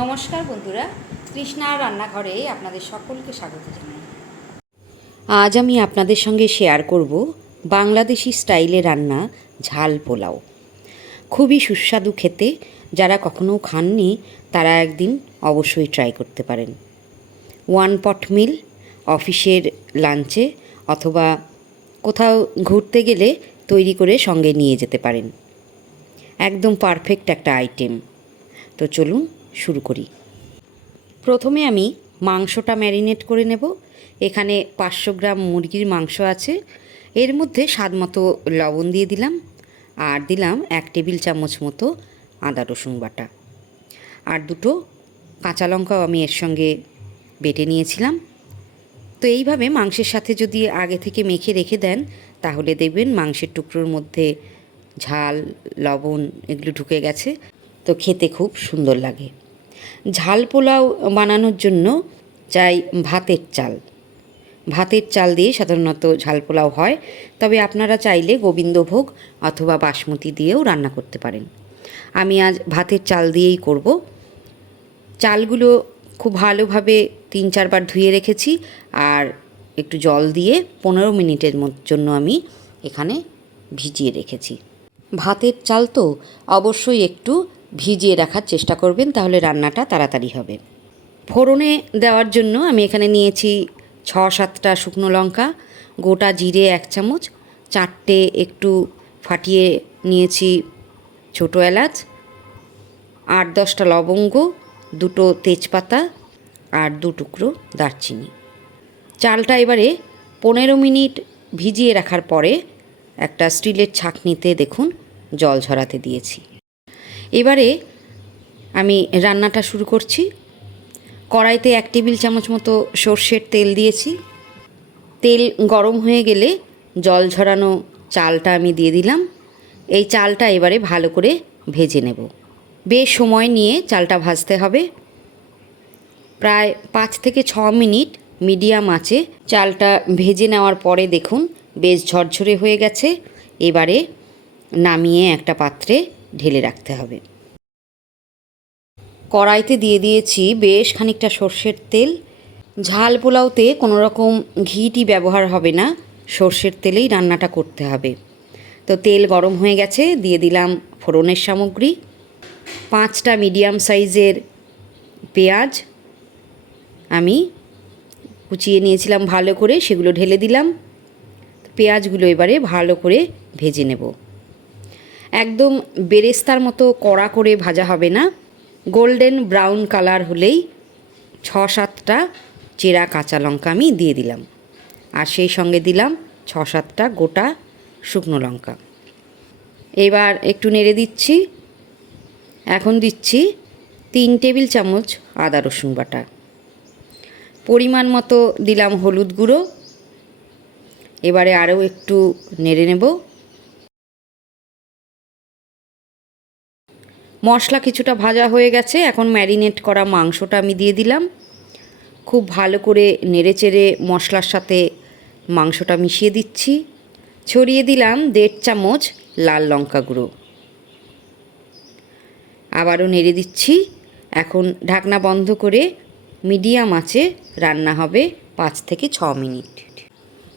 নমস্কার বন্ধুরা কৃষ্ণা রান্নাঘরে আপনাদের সকলকে স্বাগত জানাই। আজ আমি আপনাদের সঙ্গে শেয়ার করব বাংলাদেশি স্টাইলে রান্না ঝাল পোলাও। খুবই সুস্বাদু খেতে, যারা কখনো খাননি, তারা একদিন অবশ্যই ট্রাই করতে পারেন। ওয়ান পট মিল অফিসের লাঞ্চে অথবা কোথাও ঘুরতে গেলে তৈরি করে সঙ্গে নিয়ে যেতে পারেন। একদম পারফেক্ট একটা আইটেম তো চলুন শুরু করি। প্রথমে আমি মাংসটা ম্যারিনেট করে নেব। এখানে পাঁচশো গ্রাম মুরগির মাংস আছে। এর মধ্যে স্বাদ মতো লবণ দিয়ে দিলাম। আর দিলাম এক টেবিল চামচ মতো আদা রসুন বাটা। আর দুটো কাঁচা লঙ্কাও আমি এর সঙ্গে বেটে নিয়েছিলাম। তো এইভাবে মাংসের সাথে যদি আগে থেকে মেখে রেখে দেন, তাহলে দেখবেন মাংসের টুকরোর মধ্যে ঝাল, লবণ এগুলো ঢুকে গেছে। তো খেতে খুব সুন্দর লাগে। ঝাল পোলাও বানানোর জন্য চাই ভাতের চাল। ভাতের চাল দিয়ে সাধারণত ঝাল পোলাও হয়, তবে আপনারা চাইলে গোবিন্দভোগ অথবা বাসমতি দিয়েও রান্না করতে পারেন। আমি আজ ভাতের চাল দিয়েই করব। চালগুলো খুব ভালোভাবে তিন চারবার ধুয়ে রেখেছি আর একটু জল দিয়ে পনেরো মিনিটের জন্য আমি এখানে ভিজিয়ে রেখেছি। ভাতের চাল তো অবশ্যই একটু ভিজিয়ে রাখার চেষ্টা করবেন, তাহলে রান্নাটা তাড়াতাড়ি হবে। ফোড়নে দেওয়ার জন্য আমি এখানে নিয়েছি ছ সাতটা শুকনো লঙ্কা, গোটা জিরে এক চামচ, চারটে একটু ফাটিয়ে নিয়েছি ছোটো এলাচ, আট দশটা লবঙ্গ, দুটো তেজপাতা আর দু টুকরো দারচিনি। চালটা এবারে পনেরো মিনিট ভিজিয়ে রাখার পরে একটা স্টিলের ছাঁকনিতে দেখুন জল ঝরাতে দিয়েছি। এবারে আমি রান্নাটা শুরু করছি। কড়াইতে এক টেবিল চামচ মতো সর্ষের তেল দিয়েছি। তেল গরম হয়ে গেলে জল ঝরানো চালটা আমি দিয়ে দিলাম। এই চালটা এবারে ভালো করে ভেজে নেব। বেশ সময় নিয়ে চালটা ভাজতে হবে। প্রায় পাঁচ থেকে ছ মিনিট মিডিয়াম আঁচে চালটা ভেজে নেওয়ার পরে দেখুন, বেশ ঝরঝরে হয়ে গেছে। এবারে নামিয়ে একটা পাত্রে ঢেলে রাখতে হবে। কড়াইতে দিয়ে দিয়েছি বেশ খানিকটা সর্ষের তেল। ঝাল পোলাওতে কোনো রকম ঘিটি ব্যবহার হবে না, সর্ষের তেলেই রান্নাটা করতে হবে। তো তেল গরম হয়ে গেছে, দিয়ে দিলাম ফোড়নের সামগ্রী। পাঁচটা মিডিয়াম সাইজের পেঁয়াজ আমি কুচিয়ে নিয়েছিলাম ভালো করে, সেগুলো ঢেলে দিলাম। পেঁয়াজগুলো এবারে ভালো করে ভেজে নেব। একদম বেরেস্তার মতো কড়া করে ভাজা হবে না। গোল্ডেন ব্রাউন কালার হলেই ছ সাতটা চেরা কাঁচা লঙ্কা আমি দিয়ে দিলাম। আর সেই সঙ্গে দিলাম ছ সাতটা গোটা শুকনো লঙ্কা। এবার একটু নেড়ে দিচ্ছি। এখন দিচ্ছি তিন টেবিল চামচ আদা রসুন বাটা। পরিমাণ মতো দিলাম হলুদ গুঁড়ো। এবারে আরও একটু নেড়ে নেব। মশলা কিছুটা ভাজা হয়ে গেছে, এখন ম্যারিনেট করা মাংসটা আমি দিয়ে দিলাম। খুব ভালো করে নেড়েচেড়ে মশলার সাথে মাংসটা মিশিয়ে দিচ্ছি। ছড়িয়ে দিলাম দেড় চামচ লাল লঙ্কা গুঁড়ো। আবারও নেড়ে দিচ্ছি। এখন ঢাকনা বন্ধ করে মিডিয়াম আঁচে রান্না হবে পাঁচ থেকে ছ মিনিট।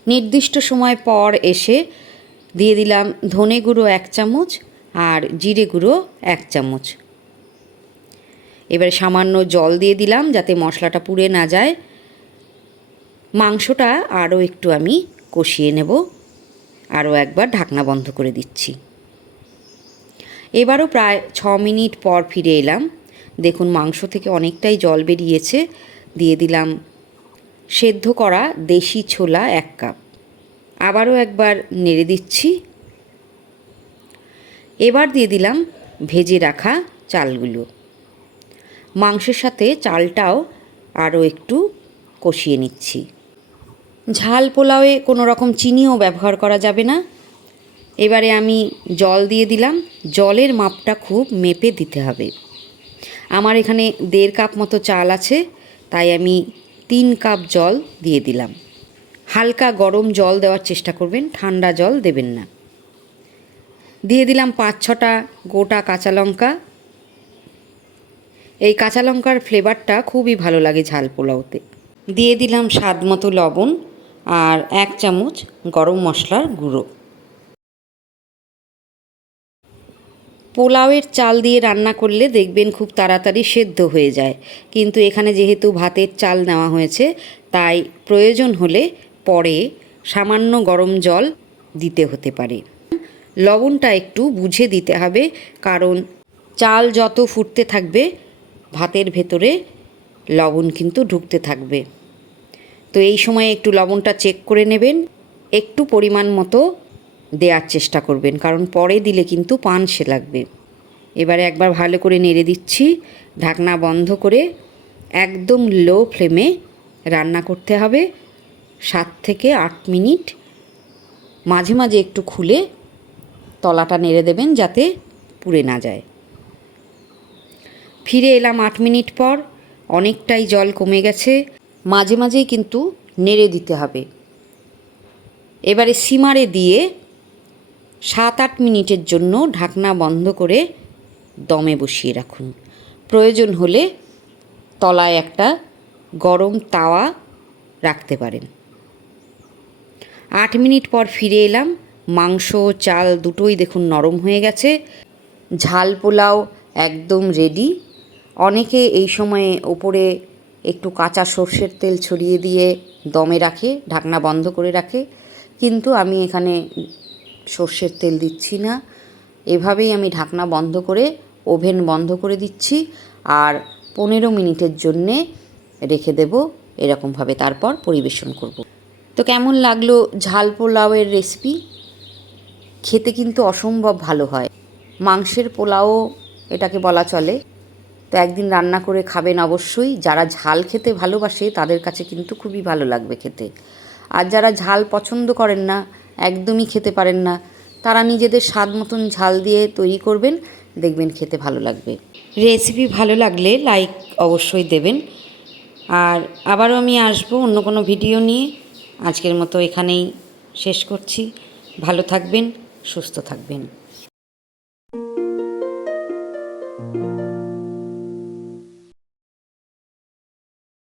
নির্দিষ্ট সময় পর এসে দিয়ে দিলাম ধনে গুঁড়ো এক চামচ আর জিরে গুঁড়ো এক চামচ। এবারে সামান্য জল দিয়ে দিলাম যাতে মশলাটা পুড়ে না যায়। মাংসটা আরও একটু আমি কষিয়ে নেব। আরও একবার ঢাকনা বন্ধ করে দিচ্ছি। এবারও প্রায় ছ মিনিট পর ফিরে এলাম। দেখুন মাংস থেকে অনেকটাই জল বেরিয়েছে। দিয়ে দিলাম সেদ্ধ করা দেশি ছোলা এক কাপ। আবারও একবার নেড়ে দিচ্ছি। এবার দিয়ে দিলাম ভেজে রাখা চালগুলো। মাংসের সাথে চালটাও আরও একটু কষিয়ে নিচ্ছি। ঝাল পোলাওয়ে কোনো রকম চিনিও ব্যবহার করা যাবে না। এবারে আমি জল দিয়ে দিলাম। জলের মাপটা খুব মেপে দিতে হবে। আমার এখানে দেড় কাপ মতো চাল আছে, তাই আমি তিন কাপ জল দিয়ে দিলাম। হালকা গরম জল দেওয়ার চেষ্টা করবেন, ঠান্ডা জল দেবেন না। দিয়ে দিলাম পাঁচ ছটা গোটা কাঁচা লঙ্কা। এই কাঁচা লঙ্কার ফ্লেভারটা খুবই ভালো লাগে ঝাল পোলাওতে। দিয়ে দিলাম স্বাদ মতো লবণ আর এক চামচ গরম মশলার গুঁড়ো। পোলাওয়ের চাল দিয়ে রান্না করলে দেখবেন খুব তাড়াতাড়ি সেদ্ধ হয়ে যায়। কিন্তু এখানে যেহেতু ভাতের চাল নেওয়া হয়েছে, তাই প্রয়োজন হলে পরে সামান্য গরম জল দিতে হতে পারে। লবণটা একটু বুঝে দিতে হবে, কারণ চাল যত ফুটতে থাকবে, ভাতের ভেতরে লবণ কিন্তু ঢুকতে থাকবে। তো এই সময় একটু লবণটা চেক করে নেবেন, একটু পরিমাণ মতো দেওয়ার চেষ্টা করবেন, কারণ পরে দিলে কিন্তু পানসে লাগবে। এবারে একবার ভালো করে নেড়ে দিচ্ছি, ঢাকনা বন্ধ করে একদম লো ফ্লেমে রান্না করতে হবে, সাত থেকে আট মিনিট। মাঝে মাঝে একটু খুলে তলাটা নেড়ে দেবেন যাতে পুড়ে না যায়। ফিরে এলাম আট মিনিট পর, অনেকটাই জল কমে গেছে, মাঝে মাঝেই কিন্তু নেড়ে দিতে হবে। এবারে সিমারে দিয়ে সাত আট মিনিটের জন্য ঢাকনা বন্ধ করে দমে বসিয়ে রাখুন। প্রয়োজন হলে তলায় একটা গরম তাওয়া রাখতে পারেন। আট মিনিট পর ফিরে এলাম মাংস, চাল দুটোই দেখুন নরম হয়ে গেছে। ঝাল পোলাও একদম রেডি অনেকে এই সময়ে ওপরে একটু কাঁচা সর্ষের তেল ছড়িয়ে দিয়ে দমে রাখে, ঢাকনা বন্ধ করে রাখে। কিন্তু আমি এখানে সর্ষের তেল দিচ্ছি না। এভাবেই আমি ঢাকনা বন্ধ করে, ওভেন বন্ধ করে দিচ্ছি আর পনেরো মিনিটের জন্যে রেখে দেব এরকমভাবে। তারপর পরিবেশন করব। তো কেমন লাগল ঝাল পোলাওয়ের রেসিপি খেতে কিন্তু অসম্ভব ভালো হয়। মাংসের পোলাও এটাকে বলা চলে। তো একদিন রান্না করে খাবেন অবশ্যই। যারা ঝাল খেতে ভালোবাসে, তাদের কাছে কিন্তু খুবই ভালো লাগবে খেতে। আর যারা ঝাল পছন্দ করেন না, একদমই খেতে পারেন না, তারা নিজেদের স্বাদ মতন ঝাল দিয়ে তৈরি করবেন, দেখবেন খেতে ভালো লাগবে। রেসিপি ভালো লাগলে লাইক অবশ্যই দেবেন। আর আবারও আমি আসব অন্য কোনো ভিডিও নিয়ে। আজকের মতো এখানেই শেষ করছি। ভালো থাকবেন। সুস্থ থাকবেন।